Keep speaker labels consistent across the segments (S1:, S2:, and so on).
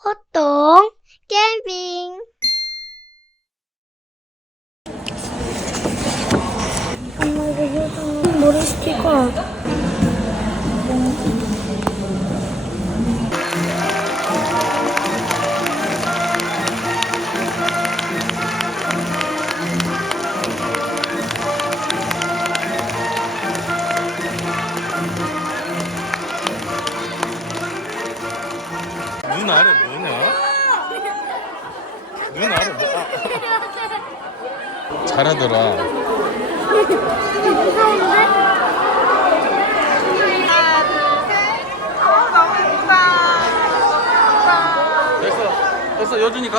S1: 호동 캠핑. 엄마 이거 효정 머리 시킬 거야.
S2: 눈 아래 뭐냐? 눈 아래 뭐? 잘하더라. 됐어 여준이 가.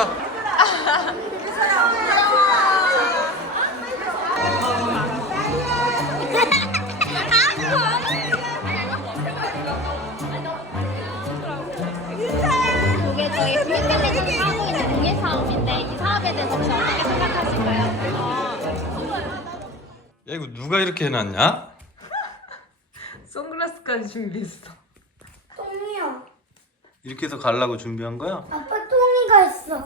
S3: 이게 저희 교육관에서 하고 있는 공예 사업인데 이 사업에 대해서 혹시 어떻게 생각하실까요?
S2: 야 이거 누가 이렇게 해놨냐?
S4: 선글라스까지 준비했어.
S1: 똥이야.
S2: 이렇게 해서 가려고 준비한 거야?
S1: 아빠 똥이가 있어.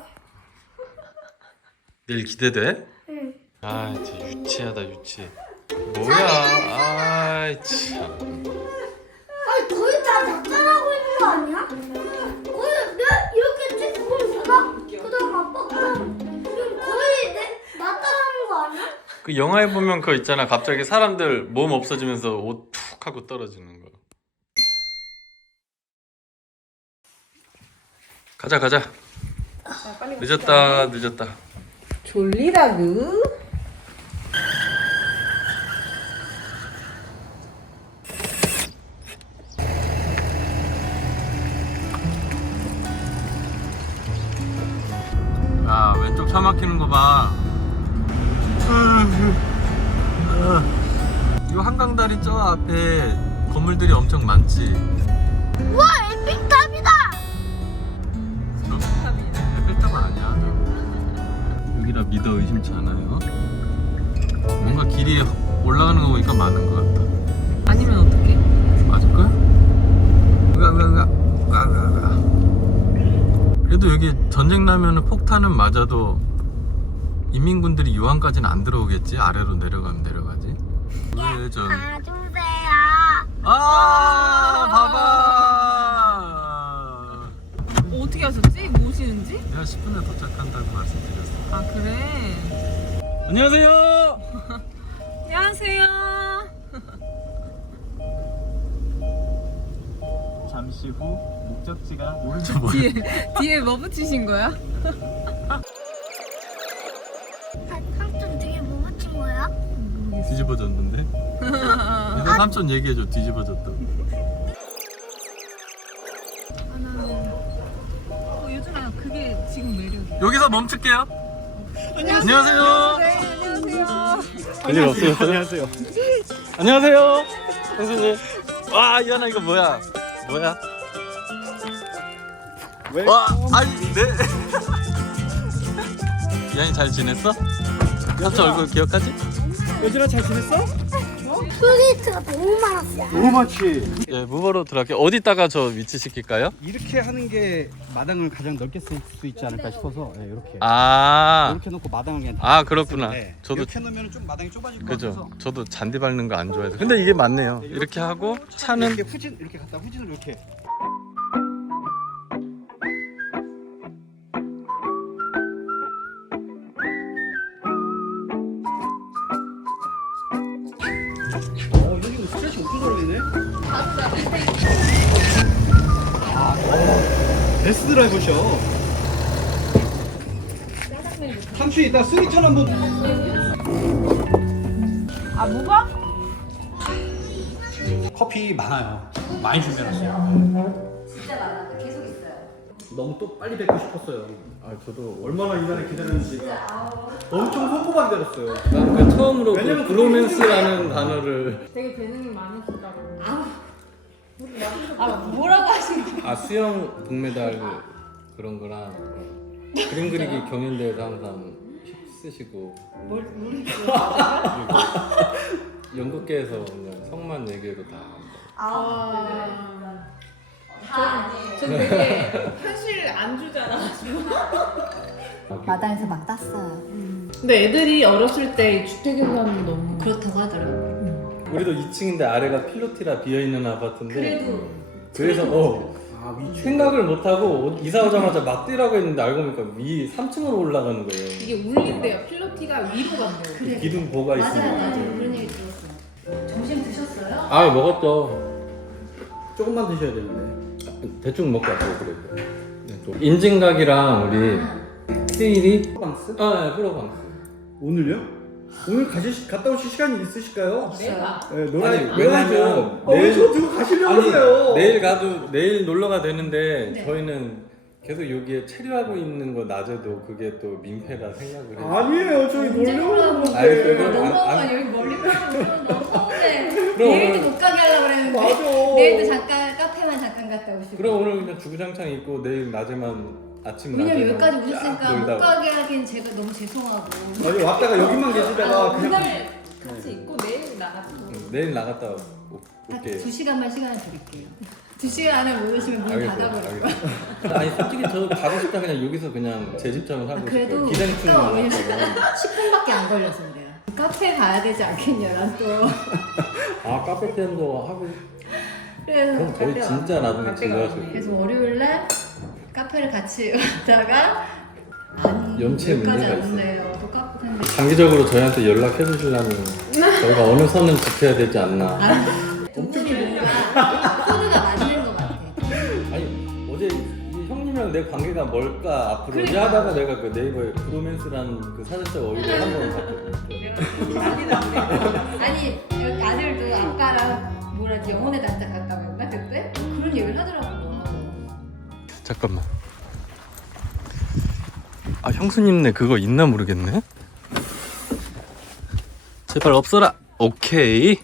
S2: 내일 기대돼?
S1: 응.
S2: 아 진짜 유치하다 유치해. 뭐야? 아이 참.
S1: 아니 거의 다 낚아라고 있는 거 아니야? 거의 이렇게 찍고 그다음 아빠가 지금 거의 낚아라는 거 아니야?
S2: 그 영화에 보면 그거 있잖아. 갑자기 사람들 몸 없어지면서 옷 툭 하고 떨어지는 거. 가자. 늦었다.
S4: 졸리라고?
S2: 야 왼쪽 차 막히는 거 봐. 이 한강다리 저 앞에 건물들이 엄청 많지.
S1: 우와 에픽탑이다.
S2: 에펠탑은 아니야. 여기라 믿어 의심치 않아요. 뭔가 길이 올라가는 거 보니까 많은 것 같다.
S4: 아니면 어떡해?
S2: 맞을까? 으가. 그래도 여기 전쟁 나면은 폭탄은 맞아도 인민군들이 유황까지는 안 들어오겠지? 아래로 내려가면 내려가지. 우회전.
S1: 봐주세요.
S2: 아 봐봐.
S4: 어떻게 하셨지? 뭐 오시는지?
S2: 내가 10분에 도착한다고 말씀드렸어.
S4: 아 그래?
S2: 안녕하세요.
S4: 안녕하세요.
S5: 잠시 후 목적지가
S2: 오른쪽 뭐야?
S4: 뒤에 뭐 붙이신 거야?
S1: 삼촌 되게 뭐 붙인 거야?
S2: 뒤집어졌는데? 이제 삼촌 얘기해줘. 뒤집어졌다고.
S4: 유준아 그게 지금 매력이야.
S2: 여기서 멈출게요. 안녕하세요.
S4: 안녕하세요.
S2: 별일 없어요. 안녕하세요. 안녕하세요. 형수님. 와 이하나 이거 뭐야?
S5: 왜?
S2: 와 아니 네. 이한이 잘 지냈어? 삼촌 얼굴 기억하지?
S5: 여진아 잘 지냈어?
S1: 톨게이트가 너무 많았어.
S5: 너무 많지.
S2: 예, 무버로 들어갈게요. 어디다가 저 위치 시킬까요?
S5: 이렇게 하는 게 마당을 가장 넓게 쓸 수 있지 않을까 싶어서 이렇게
S2: 아,
S5: 이렇게 놓고 마당을 그냥
S2: 아 그렇구나.
S5: 네.
S2: 저도
S5: 이렇게 놓으면 좀 마당이 좁아질 것
S2: 그죠.
S5: 같아서
S2: 저도 잔디 밟는 거 안 좋아해서. 근데 이게 맞네요. 이렇게 하고 차는
S5: 이렇게 후진 이렇게 갖다 후진을 이렇게 여기는 스트레치 엄청 잘하네. 베스트 드라이버셔. 삼촌 이따 스위턴 한번.
S4: 아 무거?
S5: 커피 많아요. 많이 준비해놨어요. 진짜 많아요. 계속 있어요. 너무 또 빨리 뵙고 싶었어요.
S2: 아 저도
S5: 얼마나 이 날을 기다렸는지. 엄청 손꼽아 기다렸어요.
S2: 난 처음으로
S5: 왜냐면
S2: 브로맨스라는 단어를
S4: 되게 재능이 많으시다고. 아 뭐라고 하신 거야?
S2: 아 수영 동메달 그런 거랑 그림 그리기 경연대회도 항상 쓰시고 그리고 연극계에서 그냥 성만 얘기해도 다
S4: 아 전 되게 현실 안 주잖아.
S6: 마당에서 막 땄어요.
S4: 근데 애들이 어렸을 때 주택에서는 너무
S6: 그렇다고 하더라고요.
S2: 우리도 2층인데 아래가 필로티라 비어있는 아파트인데 그래서 생각을 못하고 이사 오자마자 막 뛰라고 했는데 알고 보니까 위 3층으로 올라가는 거예요.
S4: 이게 울린대요. 필로티가 위로 간대요.
S6: 그래.
S2: 기둥 보가 있으니까.
S6: 맞아요. 그런 얘기 들었어요. 점심 드셨어요?
S2: 아 먹었죠.
S5: 조금만 드셔야 되는데.
S2: 대충 먹고 왔어요. 그래도. 네, 또 인증각이랑 우리 세일이
S5: 프랑스?
S2: 네, 프로방스.
S5: 오늘요? 오늘 갔다 오실 시간이 있으실까요?
S4: 내가
S5: 네,
S2: 아니,
S5: 놀아야죠.
S2: 왜냐면
S5: 내일
S2: 내일-
S5: 저 두고 가시려고요.
S2: 내일 놀러가 되는데
S6: 네.
S2: 저희는 계속 여기에 체류하고 있는 거 낮에도 그게 또 민폐라 생각을 해요.
S5: 아니에요, 저희 놀려고
S2: 알겠어요.
S5: 하는데.
S2: 그럼
S6: 너무
S2: 안-
S6: 여기 멀리 가면 너무 서운해.
S2: 그럼
S6: 내일도
S2: 오늘-
S6: 못 가게 하려고 그랬는데
S5: 맞아.
S6: 내일도 잠깐 카페만 잠깐 갔다 오시고.
S2: 그럼 오늘 그냥 주구장창 있고 내일 낮에만 아침
S6: 왜냐면
S2: 낮에만
S6: 여기까지
S2: 쫙
S6: 오셨으니까 못
S2: 놀다가.
S6: 가게 하긴 제가 너무 죄송하고.
S5: 아니 왔다가 여기만 계시다가 그냥
S4: 그날 같이 있고 내일 나가서
S2: 내일 나갔다
S6: 딱
S2: 올게.
S6: 2시간만 시간을 드릴게요. 2시간 안에 못 오시면 문
S2: 알겠어요.
S6: 닫아버리고.
S2: 알겠어요. 아니 솔직히 저 가고 싶다 그냥 여기서 그냥 제 집처럼 하고
S6: 그래도
S2: 싶어요. 기생충
S6: 갔다 오면
S2: 나왔거든.
S6: 10분밖에 안 걸려서 그래요. 카페 가야 되지 않겠냐, 난 또.
S2: 아 카페 텐도 하고.
S6: 그래서
S2: 그럼 저희 진짜 나중에
S4: 카페가
S2: 즐거워하실
S6: 그래서 월요일날 카페를 같이 갔다가 안
S2: 연체
S6: 여기까지
S2: 문제가
S6: 안
S2: 있어요.
S6: 온대요. 또 카페인데
S2: 장기적으로 저희한테 연락해 주시려면 저희가 어느 선은 지켜야 되지 않나.
S6: 두 분이 뭔가 코드가 맞는 것 같아.
S2: 아니 어제 이 형님이랑 내 관계가 뭘까 앞으로
S6: 그러니까.
S2: 이제 하다가 내가 그 네이버에 브로맨스라는 그 사전적 어휘를 한번 봤거든요.
S6: 아니 여기 아들도 아빠랑 뭐라지 영혼의 단짝 갔다고 했나 그때? 그런 얘기를 하더라고.
S2: 잠깐만. 아 형수님네 그거 있나 모르겠네. 제발 없어라. 오케이.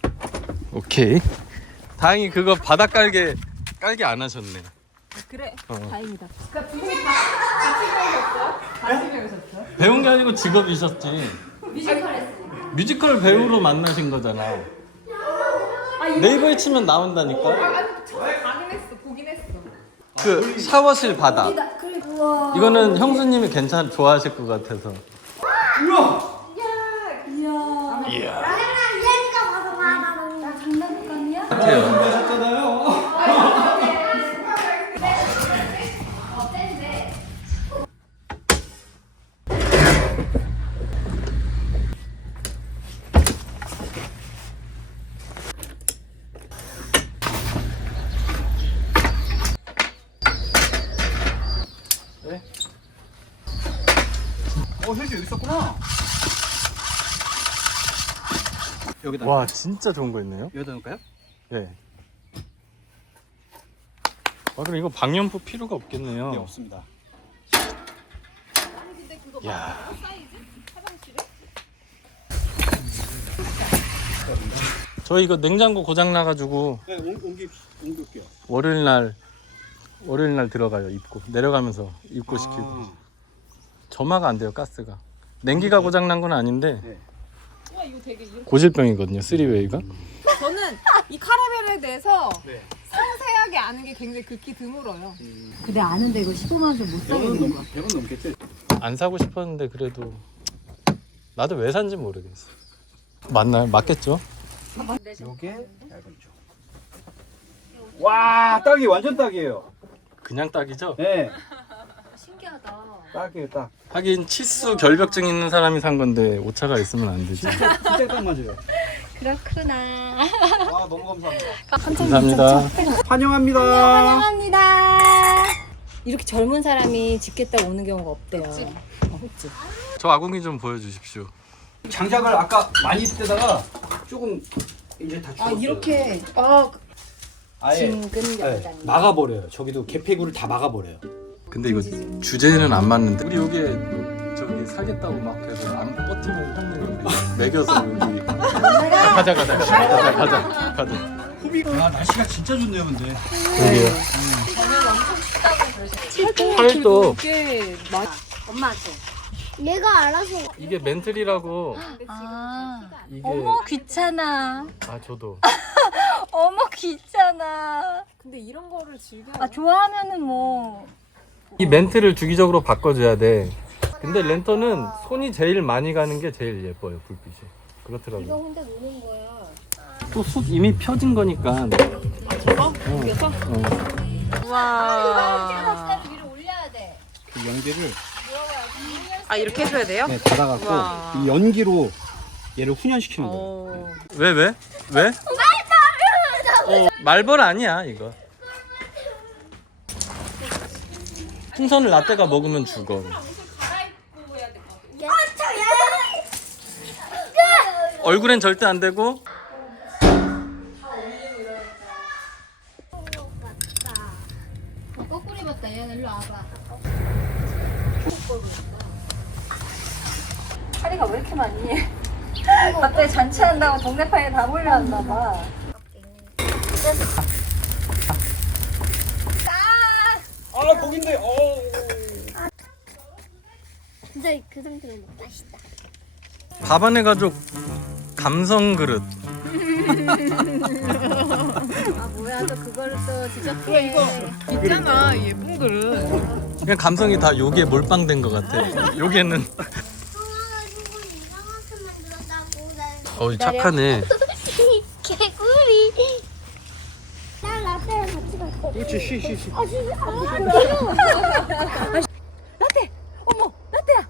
S2: 다행히 그거 바닥 깔게 안 하셨네.
S4: 그래
S2: 어.
S4: 다행이다. 그러니까 두 분이 같이 배우셨어요? 같이 배우셨어요?
S2: 배운 게 아니고 직업이셨지.
S6: 뮤지컬 했으니까.
S2: 뮤지컬 배우로 만나신 거잖아. 네이버에 치면 나온다니까.
S4: 아니 처음 가긴 했어. 보긴 했어.
S2: 그 샤워실 바닥.
S1: 우와.
S2: 이거는 형수님이 좋아하실 것 같아서.
S1: 나는 이해니까 봐서 말하는
S6: 장난감이야?
S2: 같아요.
S5: 하셨잖아요.
S2: 네?
S5: 혈주 여기 있었구나. 여기다.
S2: 와 진짜 좋은 거 있네요.
S5: 여기다 놓을까요?
S2: 네. 아 그럼 이거 방염포 필요가 없겠네요.
S5: 네, 없습니다.
S2: 야. 저 이거 냉장고 고장 나가지고
S5: 네, 옮길게요.
S2: 월요일 날 들어가요. 입고 내려가면서 입고 시키고. 점화가 안 돼요. 가스가. 냉기가 고장 난 건 아닌데
S4: 와 이거 되게 이렇게.
S2: 고질병이거든요. 3웨이가.
S4: 저는 이 카라멜에 대해서
S5: 네.
S4: 상세하게 아는 게 굉장히 극히 드물어요.
S6: 근데 아는데 이거 15만 원 못 사겠는 거야.
S5: 100원 넘겠죠?
S2: 안 사고 싶었는데 그래도 나도 왜 산지 모르겠어. 맞나요? 맞겠죠?
S5: 요게 얇은 쪽. 와, 딱이 완전 딱이에요.
S2: 그냥 딱이죠?
S5: 네,
S6: 신기하다.
S5: 딱이에요, 딱.
S2: 하긴 치수 결벽증 있는 사람이 산 건데 오차가 있으면 안 되지.
S5: 진짜 딱 맞아요.
S6: 그렇구나.
S5: 와, 너무 감사합니다.
S2: 감사합니다.
S5: 환영합니다.
S6: 환영합니다. 이렇게 젊은 사람이 짓겠다고 오는 경우가 없대요. 그치?
S2: 저 아궁이 좀 보여주십시오.
S5: 장작을 아까 많이 뜨다가 조금 이제 다 죽었어요.
S6: 이렇게
S5: 아예
S6: 징근 연장.
S5: 막아버려요. 저기도 개폐구를 다 막아버려요.
S2: 근데 이거 주제는 안 맞는데 우리 여기에 저기 살겠다고 막 해서 안 버티면 형님 여기 매겨서 여기 가자.
S5: 아, 날씨가 진짜 좋네요, 근데.
S2: 여기요. 팔도
S4: 이게 막
S6: 엄마한테.
S1: 얘가 알아서
S2: 이게 멘틀이라고
S6: 아.
S2: 이게
S6: 어머 귀찮아.
S2: 아 저도
S6: 어머 귀찮아.
S4: 근데 이런 거를 즐겨.
S6: 아 좋아하면은 뭐.
S2: 이 멘트를 주기적으로 바꿔줘야 돼. 근데 랜턴은 손이 제일 많이 가는 게 제일 예뻐요, 불빛이. 그렇더라고요.
S6: 혼자 노는 거야.
S2: 또 숯 이미 펴진 거니까.
S4: 저거? 여기서? 와.
S6: 위로 올려야 돼.
S5: 그 연기를
S4: 아 이렇게 해줘야 돼요?
S5: 네, 달아갖고
S4: 우와.
S5: 이 연기로 얘를 훈련시키면 돼요.
S4: 어.
S2: 왜? 왜? 말벌 아니야, 이거. 풍선을 라떼가 먹으면 죽어. 얼굴엔 절대 안 되고.
S6: 거꾸로 입었다. 얘는 일로 와봐. 파리가 왜 이렇게 많니? 갑자기 잔치한다고 동네파에 다 몰려왔나 봐.
S5: 아 고긴데.
S1: 진짜 그 상태로 먹 맛있다.
S2: 밥안의 가족 감성 그릇.
S6: 아 뭐야 또 그거를 또 지적해.
S4: 이거 있잖아 예쁜 그릇.
S2: 그냥 감성이 다 여기에 몰빵된 것 같아. 여기에는.
S1: 이상하게 만들었다고 난.
S2: 어이 착하네.
S1: 개구리. 나 라떼랑 같이 갈 거야.
S5: 그렇지 쉬.
S1: 아 진짜 안 싫어.
S6: 라떼. 어머 라떼야.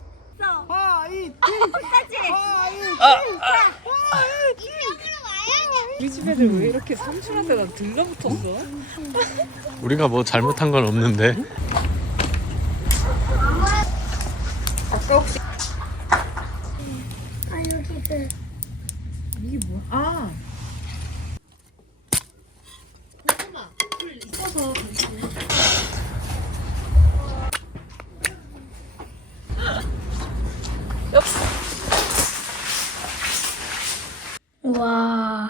S4: 우리 집 애들 왜 이렇게 삼촌한테 나 들러붙었어?
S2: 우리가 뭐 잘못한 건 없는데.
S1: 아 여기들.
S4: 이게 뭐야? 아.
S1: 와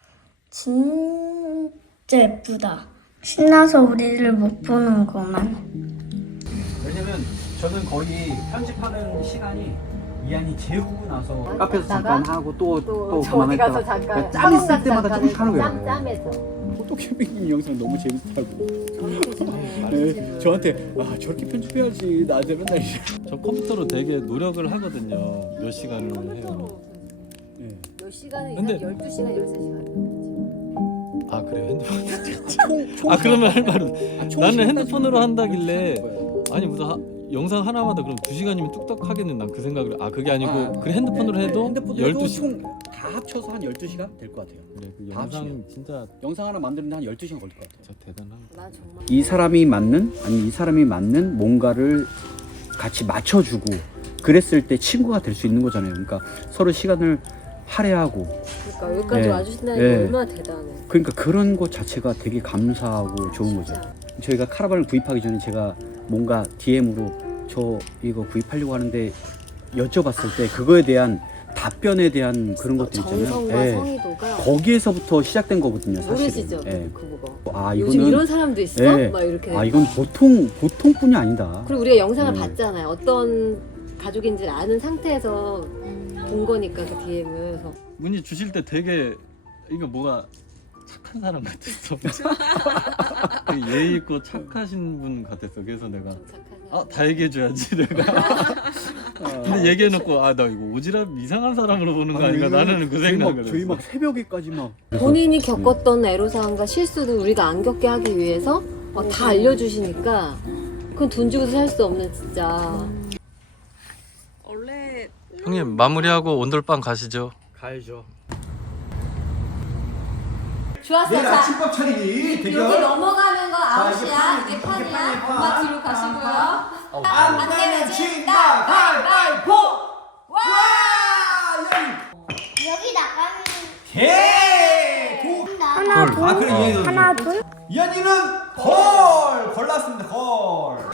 S1: 진짜 예쁘다. 신나서 우리를 못 보는구만.
S5: 왜냐면 저는 거의 편집하는 시간이 이한이 재우고 나서 카페에서 잠깐 하고 또
S6: 저기 가서 잠깐.
S5: 짬 있을 때마다 조금씩 하는 거예요.
S6: 짬에서.
S5: 포토캐밍 영상 너무 재밌다고. 네, 저한테 아 저렇게 편집해야지 나한테 맨날 이래.
S2: 저 컴퓨터로 되게 노력을 하거든요. 몇 시간을 해요.
S5: 네.
S6: 몇 시간을
S2: 근데-
S6: 이상 12시간 13시간.
S2: 아 그래요? 핸드폰. 아 그러면 할 말은 나는 핸드폰으로 한다길래 아니 무슨 영상 하나마다 그럼 2시간이면 뚝딱 하겠는 난 그 생각을 그게 아니고 그래 핸드폰으로 해도
S5: 핸드폰으로 해도
S2: 12시.
S5: 총 다 합쳐서 한 12시간 될 것 같아요.
S2: 그래, 그
S5: 다
S2: 영상
S5: 합치면.
S2: 진짜
S5: 영상 하나 만드는데 한 12시간 걸릴 것 같아요.
S2: 진짜 대단한 거.
S6: 나 정말.
S5: 이 사람이 맞는 아니 이 사람이 맞는 뭔가를 같이 맞춰주고 그랬을 때 친구가 될 수 있는 거잖아요. 그러니까 서로 시간을 할애하고
S6: 그러니까 여기까지
S5: 네.
S6: 와주신다는 게
S5: 네.
S6: 얼마나 대단해.
S5: 그러니까 그런 것 자체가 되게 감사하고 좋은 거죠.
S6: 진짜.
S5: 저희가 카라반을 구입하기 전에 제가 뭔가 DM으로 저 이거 구입하려고 하는데 여쭤봤을 때 그거에 대한 답변에 대한 그런 것들 있잖아요.
S6: 정성과
S5: 예.
S6: 성의도가
S5: 거기에서부터 시작된 거거든요, 사실은.
S6: 모르시죠?
S5: 예.
S6: 그거.
S5: 아
S6: 요즘
S5: 이거는
S6: 이런 사람도 있어?
S5: 예.
S6: 막 이렇게.
S5: 아 이건 보통뿐이 아니다.
S6: 그리고 우리가 영상을
S5: 네.
S6: 봤잖아요. 어떤 가족인지 아는 상태에서 본 거니까 그 DM을. 그래서
S2: 문의 주실 때 되게 이거 뭐가 착한 사람 같았어. 되게 예의 있고 착하신 분 같았어. 그래서 내가
S6: 좀 착한 사람.
S2: 다 얘기해줘야지 내가. 근데 얘기해놓고 나 이거 오지랖 이상한 사람으로 보는 거 아닌가 나는 그 생각을
S5: 저희
S2: 했어.
S5: 막 새벽에까지 막
S6: 본인이 겪었던 애로사항과 실수도 우리가 안 겪게 하기 위해서 막 다 알려주시니까 그건 돈 주고도 살 수 없는 진짜.
S4: 원래
S2: 형님 마무리하고 온돌방 가시죠.
S5: 가야죠.
S6: 좋았어.
S5: 내일
S6: 자,
S5: 아침밥 차리기
S6: 여기 넘어가는 거 아웃이야. 이게 판이야. 엄마 뒤로 가시고요. 안 내면 진다. 가위바위보. 와!
S1: 여기 나가는.
S5: 개!
S1: 하나
S2: 둘.
S1: 둘.
S5: 아, 그래, 이해해서
S1: 하나 둘.
S5: 이한이는 걸! 골랐습니다, 걸!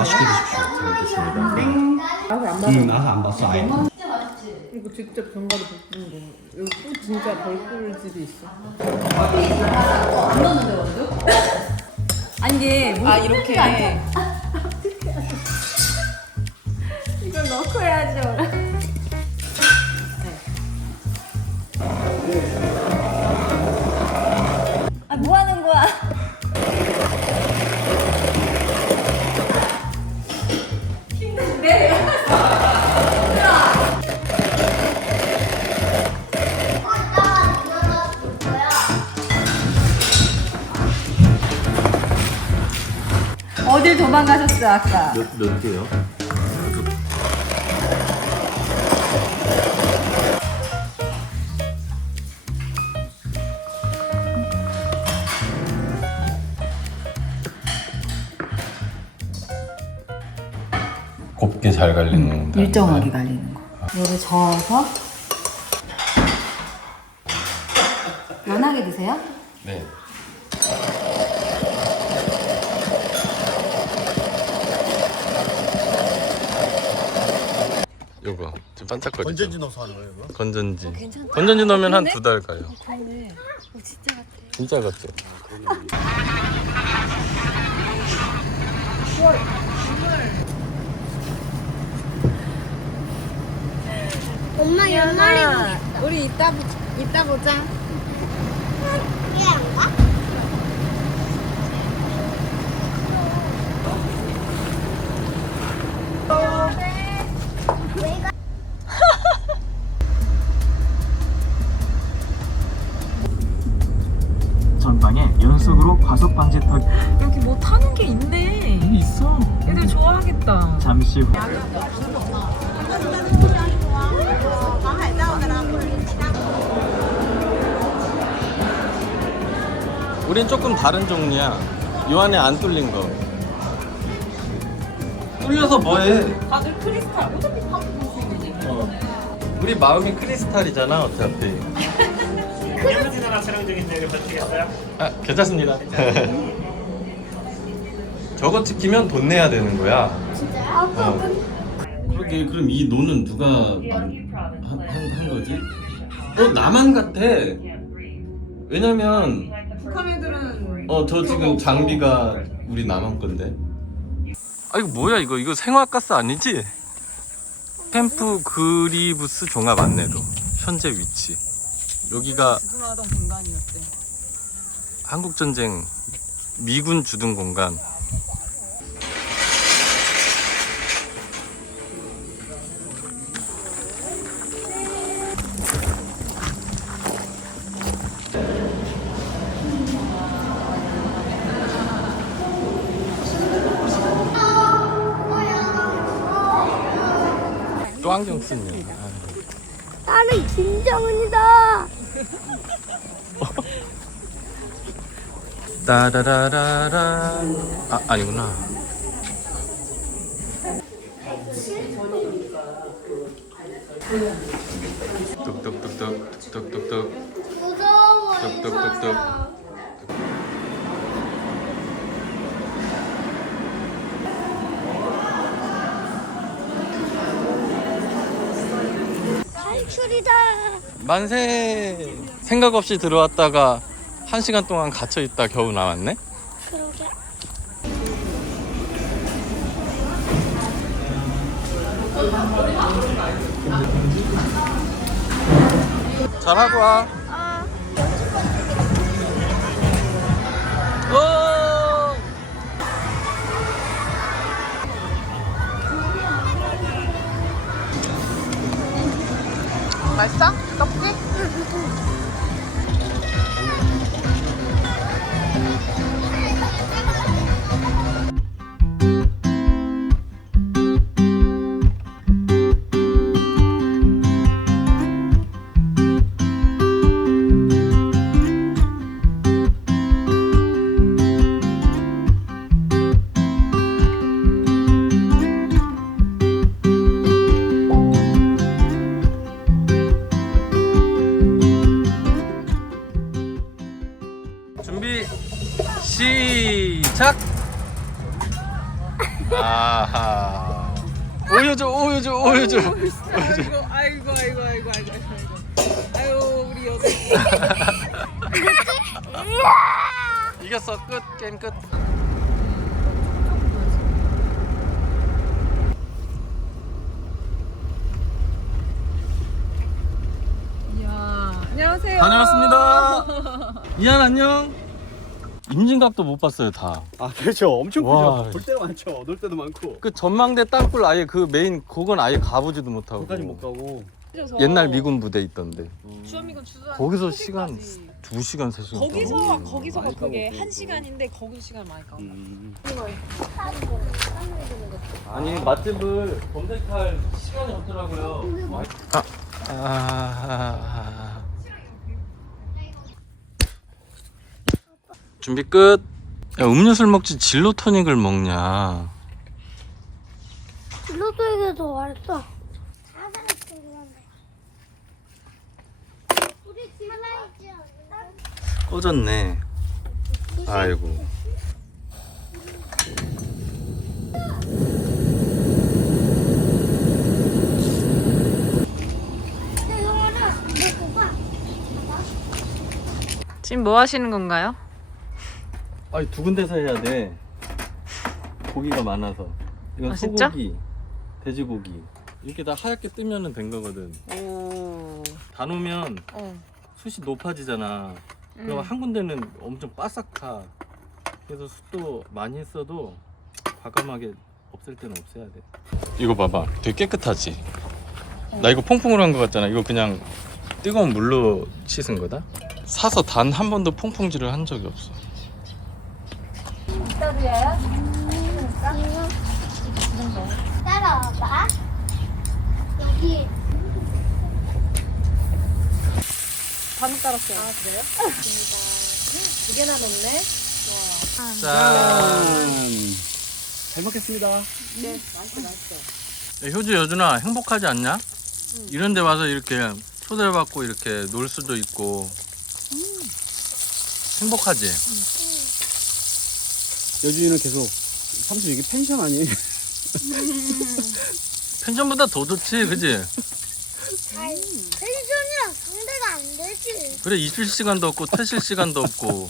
S2: 맛있게 드십시오. 잘 먹겠습니다.
S4: 나도 안 봤어.
S2: 나도 안 봤어 아예.
S4: 이거 직접 견과류 볶는 거. 여기 꿀 진짜 벌꿀집이 있어.
S6: 아니 이게 이렇게 이걸 넣고 해야죠. 뭐 하는 거야? 어딜 도망가셨어 아까?
S2: 몇 개요? 곱게 잘 갈리는
S6: 일정하게 갈리는 거. 이거를 저어서 연하게 드세요?
S2: 네. 요거 지금 반짝거리죠?
S7: 건전지 넣어서 하는 거예요, 이거?
S2: 건전지.
S6: 괜찮다.
S2: 건전지 넣으면 한 2달 가요.
S6: 그러네. 진짜 같아.
S2: 진짜 같죠?
S1: 엄마 연말에
S6: 우리 이따 보자.
S1: 그게 안 가?
S8: 전방에 연속으로 과속 방지턱
S4: 여기 뭐 타는 게 있네.
S8: 있어.
S4: 애들 좋아하겠다.
S8: 잠시 후
S2: 우린 조금 다른 종류야. 요 안에 안 뚫린 거. 뚫려서 뭐해?
S4: 다들 크리스탈 어차피 파도 볼수 있는
S2: 우리 마음이 크리스탈이잖아 어차피.
S7: 연료지나가 촬영 중인데 이거 버티겠어요?
S2: 아 괜찮습니다. 저거 찍히면 돈 내야 되는 거야.
S1: 아빠
S2: 그러게 그럼 이 노는 누가 한 거지? 나만 같아. 왜냐면
S4: 북한 애들은
S2: 저 지금 장비가 우리 남한 건데. 아 이거 뭐야 이거 생화가스 아니지? 캠프 그리브스 종합 안내도 현재 위치. 여기가
S4: 주둔하던 공간이었대.
S2: 한국전쟁 미군 주둔 공간. 또 안경 쓰네.
S1: 나는 김정은이다.
S2: 따라라라라. 아니구나. 뚝뚝뚝뚝 뚝뚝뚝뚝
S1: 무서워.
S2: 뚝뚝뚝뚝.
S1: 탈출이다.
S2: 만세. 생각 없이 들어왔다가 1시간 동안 갇혀 있다 겨우 나왔네.
S1: 그러게.
S2: 잘하고 와. 오!
S3: 맛있어? 떡볶이?
S2: 준비 시작. 아. 오여줘 오여줘 오여줘.
S4: 아이고. 아유 우리 여자.
S2: 이겼어. 끝. 게임 끝.
S4: 이야 안녕하세요.
S2: 다녀왔습니다. 이한 안녕. 임진각도 못 봤어요 다.
S5: 아 그렇죠. 엄청
S2: 와.
S5: 크죠. 볼 때도 많죠. 놀 때도 많고.
S2: 그 전망대 땅굴 아예 그 메인 그건 아예 가보지도 못하고.
S5: 거기까지 못 가고.
S2: 옛날 미군 부대 있던데.
S4: 주한미군 주둔.
S2: 거기서 시간 2시간 3시간.
S4: 거기서가 그게 1시간인데 거기서 시간 많이 가.
S2: 아니 맛집을 검색할 시간이 없더라고요. 준비 끝. 야, 음료수를 먹지 진로 토닉을 먹냐?
S1: 블루도에게 더 맛있어.
S2: 꺼졌네. 아이고.
S4: 지금 뭐 하시는 건가요?
S2: 아니 두 군데서 해야 돼. 고기가 많아서. 이건
S4: 아, 진짜?
S2: 소고기, 돼지고기. 이렇게 다 하얗게 뜨면은 된 거거든.
S4: 오.
S2: 다 놓으면
S4: 어.
S2: 숯이 높아지잖아. 그럼 한 군데는 엄청 바삭하. 그래서 숯도 많이 했어도 과감하게 없앨 때는 없애야 돼. 이거 봐봐. 되게 깨끗하지? 나 이거 퐁퐁으로 한 거 같잖아. 이거 그냥 뜨거운 물로 씻은 거다? 사서 단 한 번도 퐁퐁질을 한 적이 없어.
S1: 따라와봐. 여기
S6: 반을 따랐어요. 아 그래요? 두 개나 넣네.
S2: 짠.
S5: 잘 먹겠습니다.
S6: 네, 맛있어.
S2: 야, 효주 여준아 행복하지 않냐? 이런 데 와서 이렇게 초대받고 이렇게 놀 수도 있고 행복하지?
S5: 여주인은 계속 삼촌 이게 펜션 아니에요?
S2: 펜션보다 더 좋지 그지?
S1: 아이, 펜션이랑 상대가 안 되지.
S2: 그래 있을 시간도 없고 퇴실 시간도 없고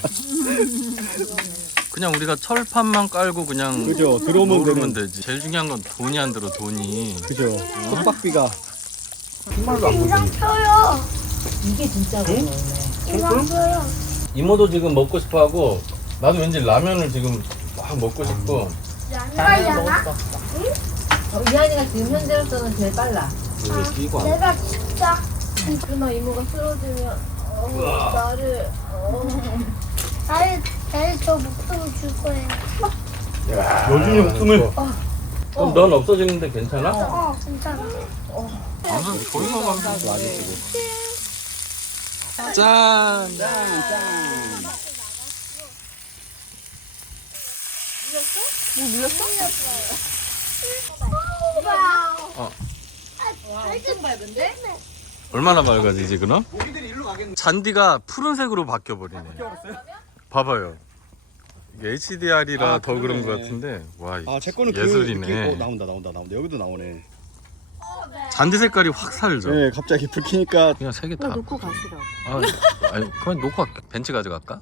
S2: 그냥 우리가 철판만 깔고 그냥
S5: 그죠. 들어오면
S2: 놀면
S5: 되는.
S2: 되지. 제일 중요한 건 돈이 안 들어 돈이.
S5: 그죠. 숙박비가
S1: 인상 써요.
S6: 이게 진짜로.
S1: 인상 써요.
S2: 이모도 지금 먹고 싶어하고 나도 왠지 라면을 지금 막 먹고 싶고.
S1: 양갈이잖아.
S6: 이한이가 지금 현재로서는 제일 빨라.
S1: 내가 진짜
S6: 그나 이모가 쓰러지면 나를
S1: 나를 저 목숨을 줄 거예요.
S2: 여준이 목숨을. 그럼 넌 없어지는데 괜찮아?
S1: 괜찮아.
S2: 아무튼 저희가 가면 짠. 어.
S1: 완전 밝은데?
S2: 얼마나 맑아지지 그럼? 잔디가 푸른색으로 바뀌어 버리네. 봐봐요. 이게 HDR이라 더 그런 것 같은데 와
S5: 제 거는
S2: 예술이네.
S5: 나온다. 여기도 나오네.
S2: 잔디 색깔이 확 살죠.
S5: 네, 갑자기 불 켜니까
S2: 그냥 세 개 다.
S6: 놓고 가시라고.
S2: 아니 그만 놓고 갈게. 벤츠 가져갈까?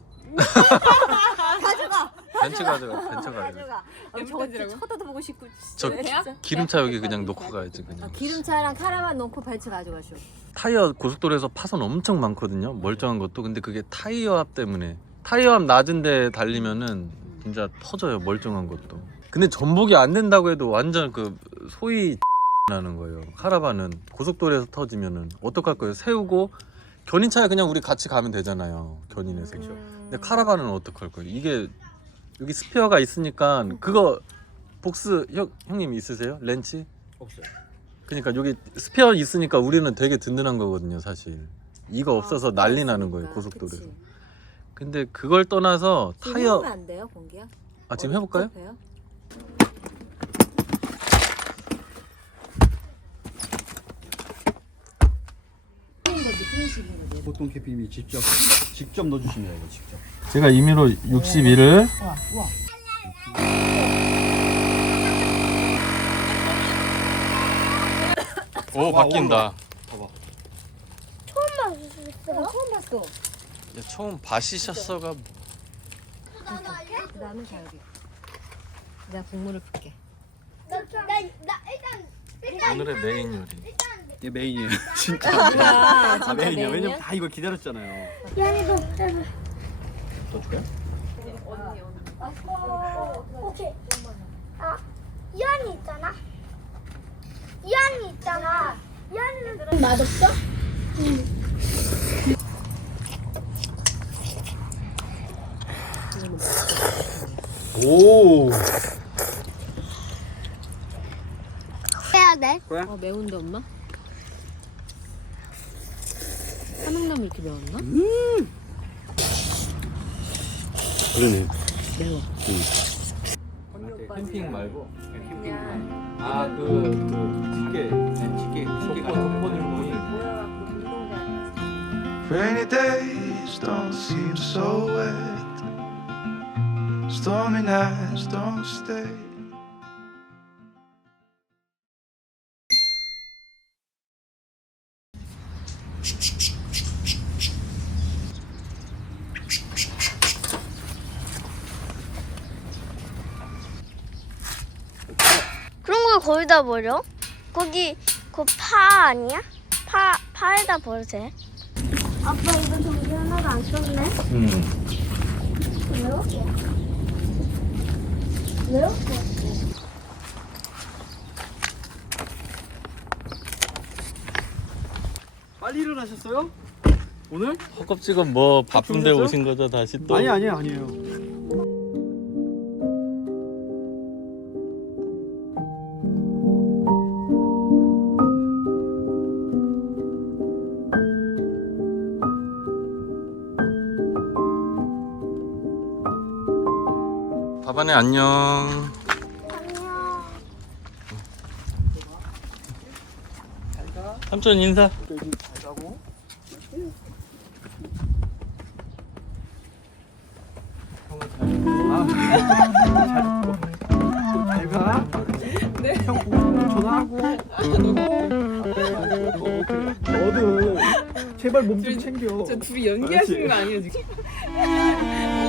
S6: 가져가.
S2: 벤츠 가져가.
S6: 저거 진짜 쳐다도 보고 싶고.
S2: 저 기름차 여기 그냥 놓고 가야지 그냥.
S6: 기름차랑 카라반 놓고 벤츠 가져가쇼.
S2: 타이어 고속도로에서 파손 엄청 많거든요. 멀쩡한 것도. 근데 그게 타이어 합 때문에. 타이어 합 낮은데 달리면은 진짜 터져요. 멀쩡한 것도. 근데 전복이 안 된다고 해도 완전 그 소위 나는 거예요. 카라반은 고속도로에서 터지면은 어떡할 거예요? 세우고 견인차에 그냥 우리 같이 가면 되잖아요. 견인해서. 근데 카라반은 어떡할 거예요? 이게 여기 스페어가 있으니까 그거 복스 형님 있으세요? 렌치?
S5: 없어요.
S2: 그러니까 여기 스페어 있으니까 우리는 되게 든든한 거거든요, 사실. 이거 없어서 난리 나는 거예요, 고속도로에서.
S6: 그치.
S2: 근데 그걸 떠나서
S6: 지금
S2: 타이어
S6: 해보면 안 돼요, 공기야?
S2: 아 지금 해볼까요?
S6: 급해요?
S5: 보통 캠핑이 직접 넣어주십니다. 이거 직접.
S2: 제가 임의로 61을 오 바뀐다.
S5: 봐봐.
S1: 처음 봤어요?
S6: 처음 봤어.
S2: 야, 처음 봐시셨어가
S6: 나는 자유리. 내가 국물을 붓게.
S1: 나 일단
S2: 오늘의 메인 요리.
S5: 얘 메인이에요. 진짜.
S6: 아,
S5: 아 메인이야. 왜냐면 다 이거 기다렸잖아요.
S1: 연이도
S5: 더 줄까요?
S1: 오케이. 아, 이한이 있잖아. 이한이 있잖아. 이한이는 맛없어?
S2: 오.
S1: 해야 돼.
S6: 매운데 엄마? 삼양라면 이렇게 매웠나?
S2: 그러네.
S6: 매워.
S2: 캠핑 말고.
S5: 집게
S2: 족보 들고.
S9: Rainy days don't seem so wet. Stormy nights don't stay.
S1: 그런 걸 거기다 버려? 거기 그 파 아니야? 파에다 버리세요. 아빠 이거 정리 하나도 안 썼네. 왜요? 왜요?
S5: 빨리 일어나셨어요? 오늘?
S2: 허겁지겁 뭐 바쁜데
S5: 주무셨어요?
S2: 오신 거죠 다시 또?
S5: 아니에요.
S2: 바바네 안녕.
S1: 안녕.
S2: 삼촌 인사.
S5: 잘 가. 네. 형 보고 전화하고. 너도 제발 몸 좀 챙겨.
S4: 둘이 연기하시는 거 아니에요 지금?